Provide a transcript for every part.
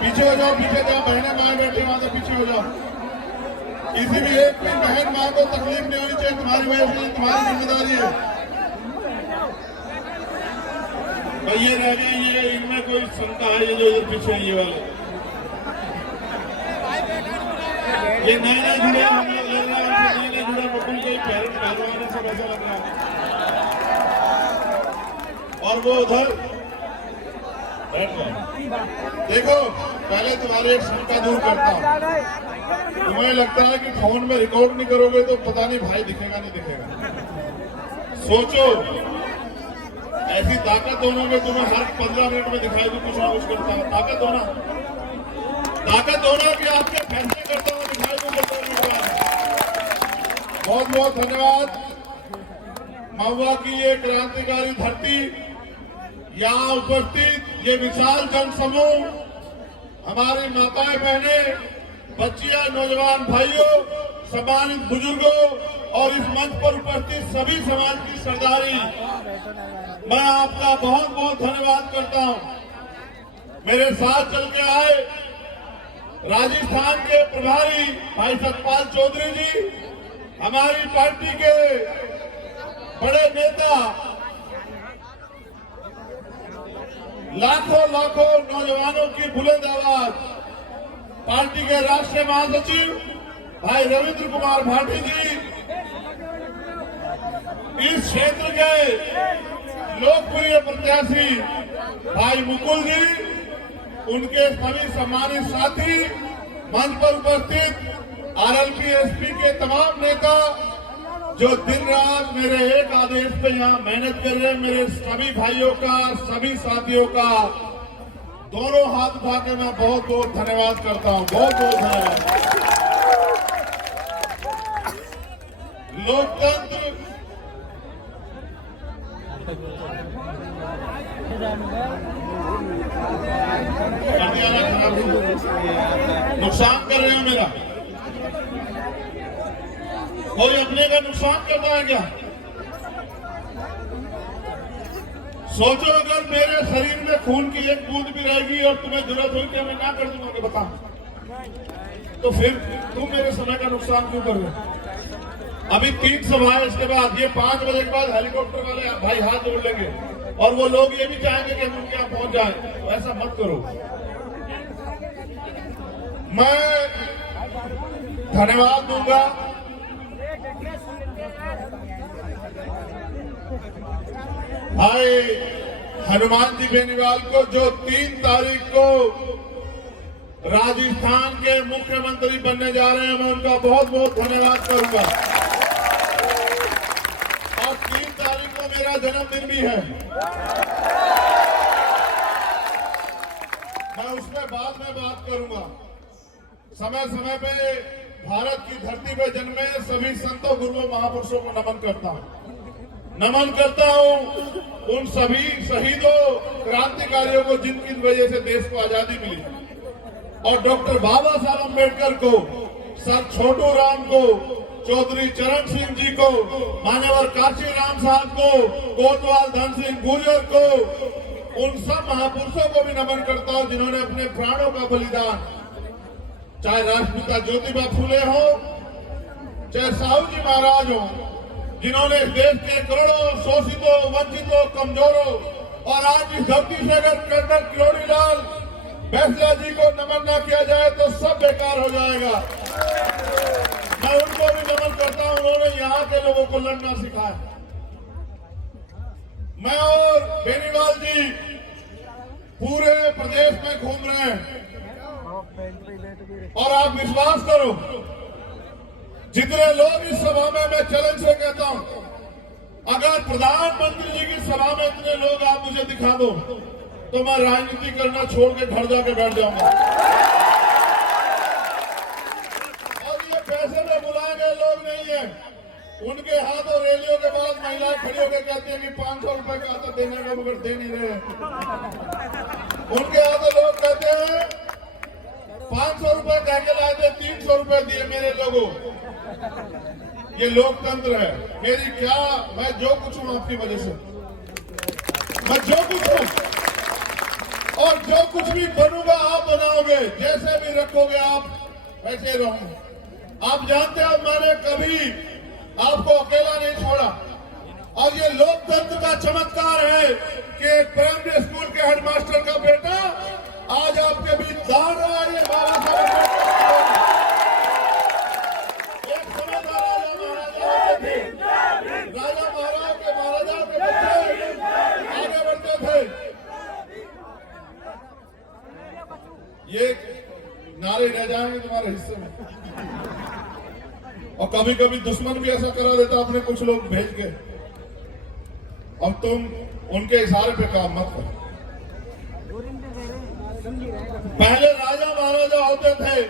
पीछे हो जाओ, पीछे जाओ, बहनें माए बैठे वहां से पीछे हो जाओ। किसी भी एक भी बहन माँ को तकलीफ नहीं होनी चाहिए, तुम्हारी वजह से, तुम्हारी जिम्मेदारी है। ये रह गए, ये इनमें कोई शंका है, ये जो इधर पीछे ये वाले, ये नए जुड़े, हम लोग लग रहा है नए जुड़े बकुल के पैरेंट पहलवान सब ऐसा लग रहा है। और वो उधर बैठ गए। देखो पहले तुम्हारी एक शंका दूर करता हूँ। तुम्हें लगता है कि फोन में रिकॉर्ड नहीं करोगे तो पता नहीं भाई दिखेगा नहीं दिखेगा। सोचो ऐसी ताकत होना में तुम्हें हर 15 मिनट में दिखाई दो कुछ ना कुछ करता है। ताकत होना कि आपके फैसले करता हूँ दिखाई दो करता हूँ। बहुत बहुत धन्यवाद। महुआ की ये क्रांतिकारी धरती, यहाँ उपस्थित ये विशाल जन समूह, हमारी माताएं बहनें, बच्चियां, नौजवान भाइयों, सम्मानित बुजुर्गों और इस मंच पर उपस्थित सभी समाज की सरदारी, मैं आपका बहुत बहुत धन्यवाद करता हूं। मेरे साथ चल के आए राजस्थान के प्रभारी भाई सतपाल चौधरी जी, हमारी पार्टी के बड़े नेता, लाखों लाखों नौजवानों की बुलंद आवाज, पार्टी के राष्ट्रीय महासचिव भाई रविंद्र कुमार भाटी जी, इस क्षेत्र के लोकप्रिय प्रत्याशी भाई मुकुल जी, उनके सभी सम्मानित साथी, मंच पर उपस्थित आरएलपी एसपी के तमाम नेता जो दिन रात मेरे एक आदेश पे यहाँ मेहनत कर रहे हैं, मेरे सभी भाइयों का, सभी साथियों का दोनों हाथ उठा के मैं बहुत बहुत धन्यवाद करता हूँ। बहुत बहुत धन्यवाद। लोकतंत्र नुकसान कर रहे हो मेरा, कोई अपने का नुकसान करता है क्या? सोचो अगर मेरे शरीर में खून की एक बूंद भी रहेगी और तुम्हें जरूरत होगी कि मैं ना कर दूंगा कि बताओ, तो फिर तुम मेरे समय का नुकसान क्यों कर रहे हो? अभी 3 सभाएं, इसके बाद ये 5 बजे के बाद हेलीकॉप्टर वाले भाई हाथ जोड़ लेंगे और वो लोग ये भी चाहेंगे कि हम उनके यहाँ पहुंच जाए। तो ऐसा मत करो। मैं धन्यवाद दूंगा भाई हनुमान जी बेनीवाल को, जो 3 तारीख को राजस्थान के मुख्यमंत्री बनने जा रहे हैं। मैं उनका बहुत बहुत धन्यवाद करूंगा। और 3 तारीख को मेरा जन्मदिन भी है, मैं उसमें बाद में बात करूंगा। समय समय पे भारत की धरती पर जन्मे सभी संतों, गुरुओं, महापुरुषों को नमन करता हूं उन सभी शहीदों, क्रांतिकारियों को जिनकी वजह से देश को आजादी मिली, और डॉक्टर बाबा साहब अम्बेडकर को, सर छोटू राम को, चौधरी चरण सिंह जी को, मान्यवर काशी राम साहब को, कोतवाल धन सिंह गुर्जर को, उन सब महापुरुषों को भी नमन करता हूं जिन्होंने अपने प्राणों का बलिदान, चाहे राष्ट्रपिता ज्योतिबा फूले हो, चाहे साहू जी महाराज हो, जिन्होंने इस देश के करोड़ों शोषितों, वंचितों, कमजोरों, और आज इस धरती से अगर कर्नल किरोड़ीलाल बैसला जी को नमन न किया जाए तो सब बेकार हो जाएगा। मैं उनको भी नमन करता हूं, उन्होंने यहाँ के लोगों को लड़ना सिखाया। मैं और बेनीवाल जी पूरे प्रदेश में घूम रहे हैं और आप विश्वास करो, जितने लोग इस सभा में, मैं चैलेंज से कहता हूं, अगर प्रधानमंत्री जी की सभा में इतने लोग आप मुझे दिखा दो तो मैं राजनीति करना छोड़ के घर जाके बैठ जाऊंगा। और ये पैसे में बुलाए गए लोग नहीं है, उनके हाथों रैलियों के बाद महिलाएं खड़ी होकर कहती हैं कि 500 रुपए का आता देने का, मगर दे नहीं रहे। उनके हाथों लोग कहते हैं 500 रुपए कह के लाए थे, 300 रुपए दिए मेरे लोगों। ये लोकतंत्र है। मेरी क्या, मैं जो कुछ हूं आपकी वजह से, मैं जो कुछ हूं, और जो कुछ भी बनूंगा आप बनाओगे, जैसे भी रखोगे आप वैसे रहूंगा। आप जानते हो मैंने कभी आपको अकेला नहीं छोड़ा, और ये लोकतंत्र का चमत्कार है कि एक प्राइमरी स्कूल के हेडमास्टर का बेटा आज आपके बीच दान रहा है। ये बाबा साहब एक समय था राजा महाराज के बच्चे आगे बढ़ते थे। ये नारे रह जाएंगे तुम्हारे हिस्से में। और कभी कभी दुश्मन भी ऐसा करा देता अपने कुछ लोग भेज के, और तुम उनके इशारे पे काम मत करो। पहले राजा महाराजा होते थे,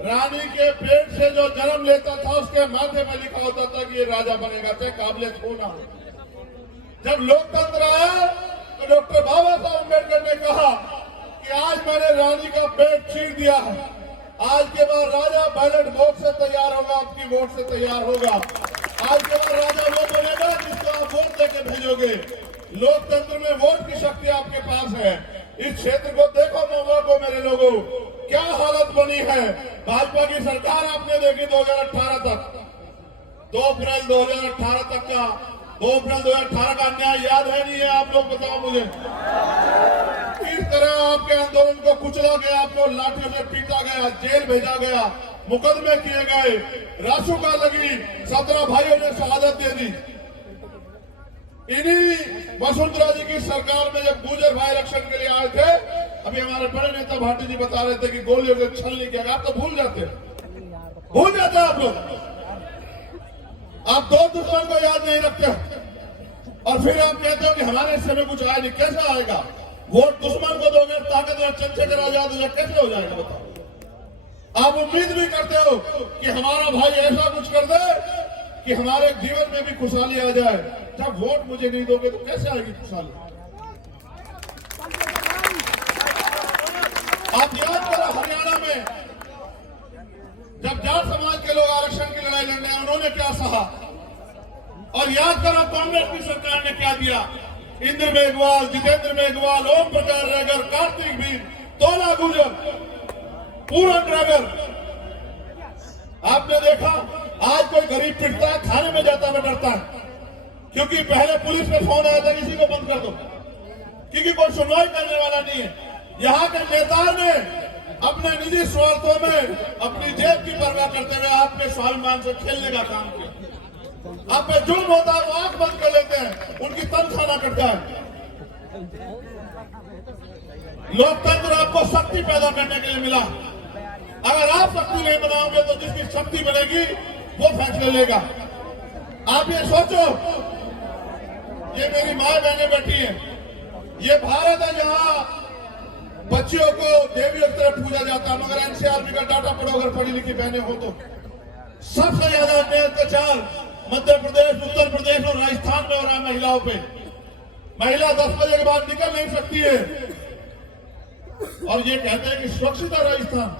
रानी के पेट से जो जन्म लेता था उसके माथे में लिखा होता था कि ये राजा बनेगा, चाहे काबिलियत हो ना हो। जब लोकतंत्र आया तो डॉक्टर बाबा साहब अम्बेडकर ने कहा कि आज मैंने रानी का पेट चीर दिया है, आज के बाद राजा बैलेट बॉक्स से तैयार होगा, आपकी वोट से तैयार होगा। आज के बाद राजा वो बनेगा जिसको आप वोट देके भेजोगे। लोकतंत्र में वोट की शक्ति आपके पास है। इस क्षेत्र को देखो महुआ को, मेरे लोगों, क्या हालत बनी है। भाजपा की सरकार आपने देखी 2018 तक, 2 अप्रैल 2018 तक का 2 अप्रैल 2018 का अन्याय याद है नहीं है? आप लोग बताओ मुझे। किस तरह आपके आंदोलन को कुचला गया, आपको लाठियों से पीटा गया, जेल भेजा गया, मुकदमे किए गए, रासुका लगी, 17 भाइयों ने शहादत दे दी। इन्हीं वसुंधरा जी की सरकार में जब गुजर भाई इलेक्शन के लिए आए थे, अभी हमारे बड़े नेता भाटी जी बता रहे थे कि गोलियों से छलनी किया। आप तो भूल जाते आप लोग। आप 2 दुश्मन को याद नहीं रखते, और फिर आप कहते हो कि हमारे हिस्से में कुछ आया नहीं। कैसे आएगा? वोट दुश्मन को दोगे, ताकतवर चंद्रशेखर आजाद हो जाए, कैसे हो जाएगा बताओ? आप उम्मीद भी करते हो कि हमारा भाई ऐसा कुछ कर दे कि हमारे जीवन में भी खुशहाली आ जाए। जब वोट मुझे नहीं दोगे तो कैसे आएगी खुशहाली? आप याद करो हरियाणा में जब जाट समाज के लोग आरक्षण की लड़ाई लड़ने आए, उन्होंने क्या सहा। और याद करो कांग्रेस की सरकार ने क्या दिया। इंद्र मेघवाल, जितेंद्र मेघवाल, ओम प्रकाश रेगर, कार्तिक वीर, तोला गुजर, पूरन ड्राइवर। आपने देखा आज कोई गरीब पिटता है, थाने में जाता है डरता है, क्योंकि पहले पुलिस में फोन आया था इसी को बंद कर दो, क्योंकि कोई सुनवाई करने वाला नहीं है। यहाँ के नेता ने अपने निजी स्वार्थों में अपनी जेब की परवाह करते हुए आपके स्वाभिमान से खेलने का काम किया। आप पे जुल्म होता है वो आंख बंद कर लेते हैं, उनकी तनख्वाह ना कटता है। लोकतंत्र आपको शक्ति पैदा करने के लिए मिला। अगर आप शक्ति नहीं बनाओगे तो जिसकी शक्ति बनेगी वो फैसले लेगा। आप ये सोचो, ये मेरी माँ बहनें बैठी हैं, ये भारत है जहाँ बच्चियों को देवियों की तरह पूजा जाता है, मगर एनसीआरबी का डाटा पढ़ो अगर पढ़ी लिखी बहनें हो तो सबसे ज्यादा अन्याय अत्याचार मध्य प्रदेश, उत्तर प्रदेश और राजस्थान में हो रहा है महिलाओं पे। महिला 10 बजे के बाद निकल नहीं सकती है, और ये कहते हैं कि सुरक्षित है राजस्थान।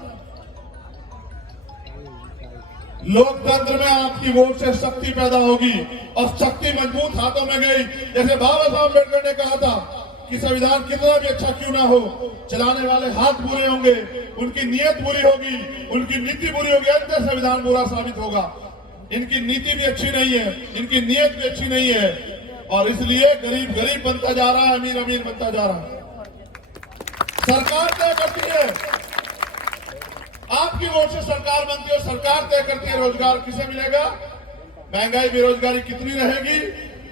लोकतंत्र में आपकी वोट से शक्ति पैदा होगी, और शक्ति मजबूत हाथों में गई। जैसे बाबा साहब अम्बेडकर ने कहा था कि संविधान कितना भी अच्छा क्यों ना हो, चलाने वाले हाथ बुरे होंगे, उनकी नीयत बुरी होगी, उनकी नीति बुरी होगी, अंत में संविधान बुरा साबित होगा। इनकी नीति भी अच्छी नहीं है, इनकी नीयत भी अच्छी नहीं है, और इसलिए गरीब गरीब बनता जा रहा है, अमीर अमीर बनता जा रहा है। सरकार तय करती है, आपकी वोट से सरकार बनती है, सरकार तय करती है रोजगार किसे मिलेगा, महंगाई बेरोजगारी कितनी रहेगी,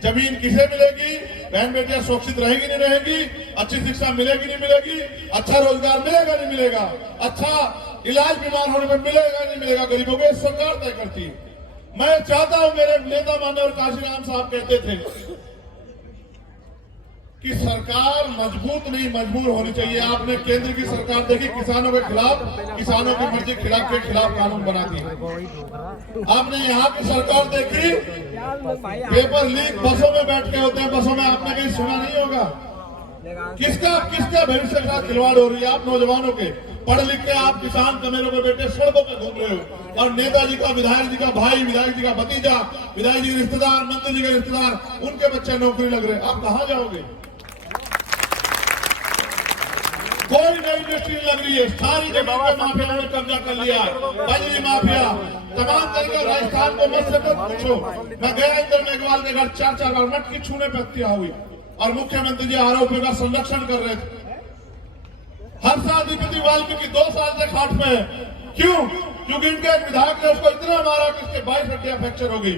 जमीन किसे मिलेगी, बहन बेटियां सुरक्षित रहेगी नहीं रहेगी, अच्छी शिक्षा मिलेगी नहीं मिलेगी, अच्छा रोजगार मिलेगा नहीं मिलेगा, अच्छा इलाज बीमार होने में मिलेगा नहीं मिलेगा गरीबों को, सरकार तय करती है। मैं चाहता हूं, मेरे नेता माननीय काशीराम साहब कहते थे कि सरकार मजबूत नहीं मजबूर होनी चाहिए। आपने केंद्र की सरकार देखी, किसानों के खिलाफ, किसानों की मर्जी के खिलाफ कानून बना दिया। आपने यहाँ की सरकार देखी, पेपर लीक बसों में बैठ के होते हैं, बसों में आपने कहीं सुना नहीं होगा। किसका भविष्य के साथ खिलवाड़ हो रही है? आप नौजवानों के, पढ़ लिख के आप किसान कमेरों में बैठे सड़कों पे घूम रहे हो, और नेताजी का, विधायक जी का भाई, विधायक जी का भतीजा, विधायक जी के रिश्तेदार, मंत्री जी के रिश्तेदार, उनके बच्चे नौकरी लग रहे हैं। आप कहाँ जाओगे? कोई नई इंडस्ट्री लग रही है, सारी जगह पे माफिया ने कब्जा कर लिया है, बजरी माफिया तमाम तरीके। राजस्थान को मत से मत पूछो, मैं गया इंदर मेघवाल के घर 4-4 बार मटकी छूने पे हत्या हुई और मुख्यमंत्री जी आरोपियों का संरक्षण कर रहे थे। हर साल दीपति वाल्मीकि 2 साल से खाट पे है, क्यों? क्योंकि इनके एक विधायक ने उसको इतना मारा कि उसके 22 हड्डियां फ्रैक्चर हो गई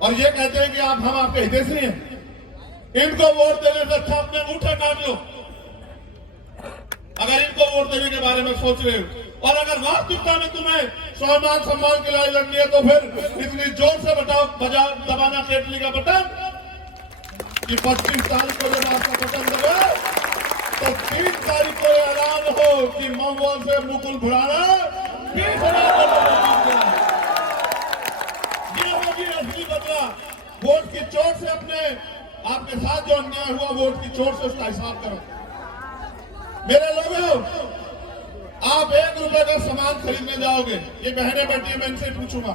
और ये कहते हैं कि हम आपके हितैषी हैं। इनको वोट देने से अच्छा अपने अंगूठे काट लो अगर इनको वोट देने के बारे में सोच रहे हो। और अगर वास्तविकता में तुम्हें स्वाभिमान सम्मान की लड़ाई लड़नी है तो फिर इतनी जोर से बजाओ दबाना केटली का बटन कि 25 तारीख को जब आपका बटन दबे तो 3 तारीख को ऐलान हो कि मंगोल से मुकुल भुराना 20,000 ये होगी असली बदला। वोट की चोट से अपने आपके साथ जो अन्याय हुआ वोट की चोट से उसका हिसाब करो। मेरे लोगों, आप 1 रुपए का सामान खरीदने जाओगे, ये बहनें बैठी है, मैं इनसे पूछूंगा,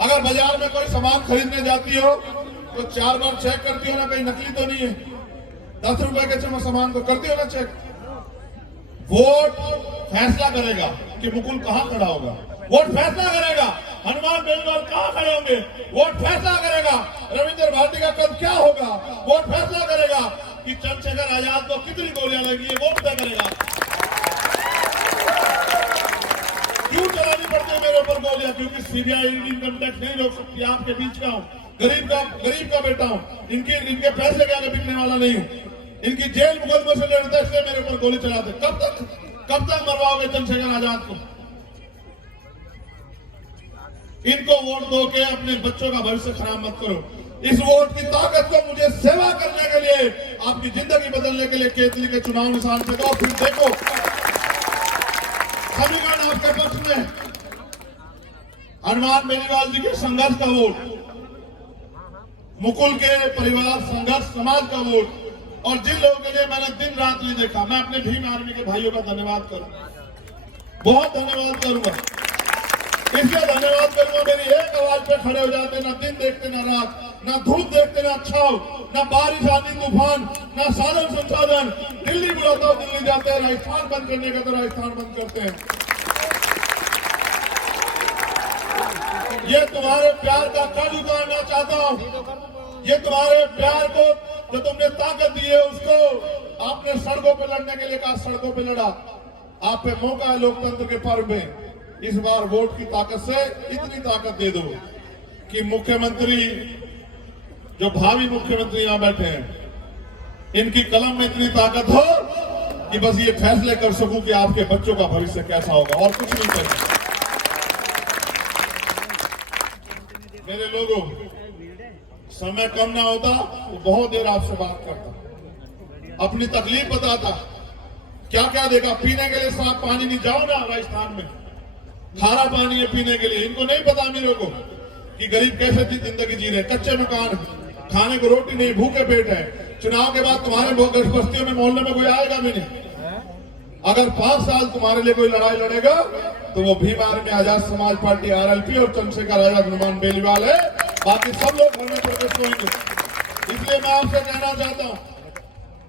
अगर बाजार में कोई सामान खरीदने जाती हो तो 4 बार चेक करती हो ना, कहीं नकली तो नहीं है? 10 रुपए के सामान को करती हो ना चेक? वोट फैसला करेगा कि मुकुल कहां खड़ा होगा, वोट फैसला करेगा हनुमान बेनीवाल कहां खड़े होंगे, वोट फैसला करेगा रविंद्र भारती का कद क्या होगा, वोट फैसला करेगा कि चंद्रशेखर आजाद को कितनी गोलियां लगी, वोट तय करेगा। क्यों चलानी पड़ती है मेरे ऊपर गोलियां? क्योंकि सीबीआई इनकम टैक्स नहीं रोक सकती। आपके बीच का हूं, गरीब का बेटा हूं, इनके पैसे के आगे बिकने वाला नहीं हूं। इनकी जेल मुकदमे से लड़ते इसलिए मेरे ऊपर गोली चलाते। कब तक मरवाओगे चंद्रशेखर आजाद को? इनको वोट दो के अपने बच्चों का भविष्य खराब मत करो। इस वोट की ताकत को मुझे सेवा करने के लिए, आपकी जिंदगी बदलने के लिए केतली के चुनाव निशान पे दो, फिर देखो समीकरण आपके पक्ष में। हनुमान बेनीवाल जी के संघर्ष का वोट, मुकुल के परिवार संघर्ष समाज का वोट, और जिन लोगों के लिए मैंने दिन रात नहीं देखा, मैं अपने भीम आर्मी के भाइयों का धन्यवाद करूंगा, बहुत धन्यवाद करूंगा। इसलिए धन्यवाद करूंगा, मेरी एक आवाज पे खड़े हो जाते, ना दिन देखते ना रात, ना धूप देखते ना छाव, ना बारिश आंधी तूफान, ना साधन संसाधन। दिल्ली बुलाता हूं दिल्ली जाते हैं, राजस्थान बंद करने का तो राजस्थान बंद करते हैं। ये तुम्हारे प्यार का कद उतारना चाहता हूं। ये तुम्हारे प्यार को जो तुमने ताकत दी है उसको आपने सड़कों पे लड़ने के लिए कहा, सड़कों पे लड़ा। आप पे मौका है लोकतंत्र के पर्व में, इस बार वोट की ताकत से इतनी ताकत दे दो कि मुख्यमंत्री, जो भावी मुख्यमंत्री यहां बैठे हैं, इनकी कलम में इतनी ताकत हो कि बस ये फैसले कर सकूं कि आपके बच्चों का भविष्य कैसा होगा, और कुछ नहीं करें। मेरे लोगों, समय कम ना होता तो बहुत देर आपसे बात करता, अपनी तकलीफ बताता, क्या क्या देखा। पीने के लिए साफ पानी नहीं, जाओ ना राजस्थान में, खारा पानी है पीने के लिए। इनको नहीं पता मेरे को कि गरीब कैसे जिंदगी जी रहे, कच्चे मकान, खाने को रोटी नहीं, भूखे पेट है। चुनाव के बाद तुम्हारे बस्तियों में मोहल्ले में कोई आएगा भी नहीं। अगर 5 साल तुम्हारे लिए कोई लड़ाई लड़ेगा तो वो Bhim army, Azad Samaj party, RLP और चंद्रशेखर आजाद हनुमान बेनीवाल है। बाकी सब लोग घर में प्रोटेस्ट होंगे। इसलिए मैं आपसे कहना चाहता हूं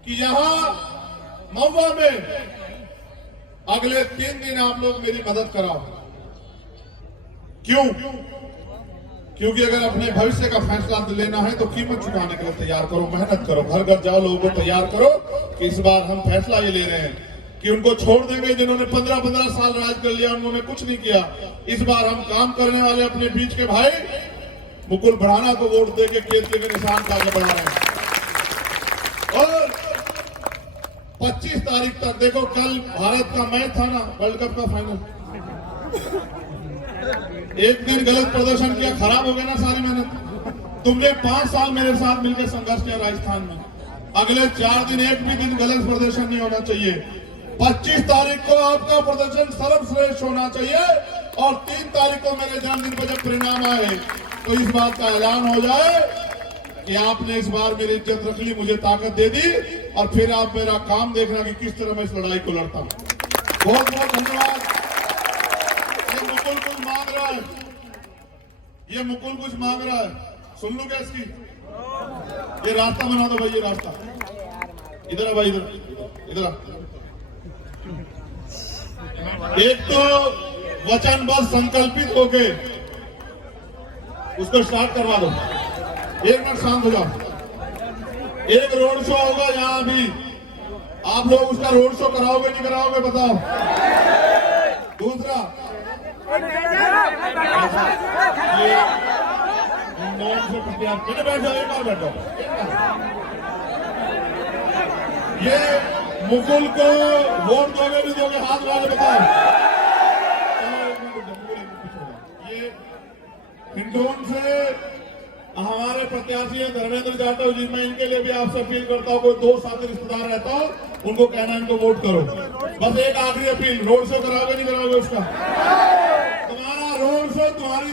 कि यहां महुआ में अगले 3 दिन आप लोग मेरी मदद कराओ। क्यों? क्योंकि अगर अपने भविष्य का फैसला लेना है तो कीमत चुकाने के लिए तैयार करो, मेहनत करो, घर घर जाओ, लोगों को तैयार करो कि इस बार हम फैसला ये ले रहे हैं कि उनको छोड़ देंगे जिन्होंने 15-15 साल राज कर लिया, उन्होंने कुछ नहीं किया। इस बार हम काम करने वाले अपने बीच के भाई मुकुल भुराना को वोट देके केतली के निशान का आगे बढ़ा रहे हैं। और 25 तारीख तक देखो, कल भारत का मैच था ना, वर्ल्ड कप का फाइनल। एक दिन गलत प्रदर्शन किया, खराब हो गया ना सारी मेहनत। तुमने 5 साल मेरे साथ मिलकर संघर्ष किया राजस्थान में, अगले 4 दिन एक भी दिन गलत प्रदर्शन नहीं होना चाहिए। 25 तारीख को आपका प्रदर्शन सर्वश्रेष्ठ होना चाहिए, और 3 तारीख को मेरे जन्मदिन पर जब परिणाम आए तो इस बात का ऐलान हो जाए कि आपने इस बार मेरी इज्जत रख ली, मुझे ताकत दे दी, और फिर आप मेरा काम देखना कि किस तरह मैं इस लड़ाई को लड़ता हूं। बहुत बहुत धन्यवाद। ये मुकुल कुछ मांग रहा है, ये मुकुल कुछ मांग रहा है, सुन लो क्या इसकी? ये रास्ता बना दो भाई, ये रास्ता इधर है भाई, इधर इधर। एक तो वचनबद्ध संकल्पित होके उसको स्टार्ट करवा दो। एक मिनट शांत हो जाओ। एक रोड शो होगा यहाँ अभी, आप लोग उसका रोड शो कराओगे नहीं कराओगे बताओ। दूसरा ये इंदौर से प्रत्याशी बैठ जाओ, एक बार बैठ जाओ। ये मुकुल को वोट दोगे नहीं दोगे हाथ वाले बताओ। ये हिंडोन से हमारे प्रत्याशी हैं धर्मेंद्र जाटव जी, मैं इनके लिए भी आपसे अपील करता हूँ, कोई दो साथी रिश्तेदार रहता हो उनको कहना इनको वोट करो। बस एक आखिरी अपील, रोड शो कराओगे नहीं कराओगे उसका? तुम्हारा रोड शो तुम्हारी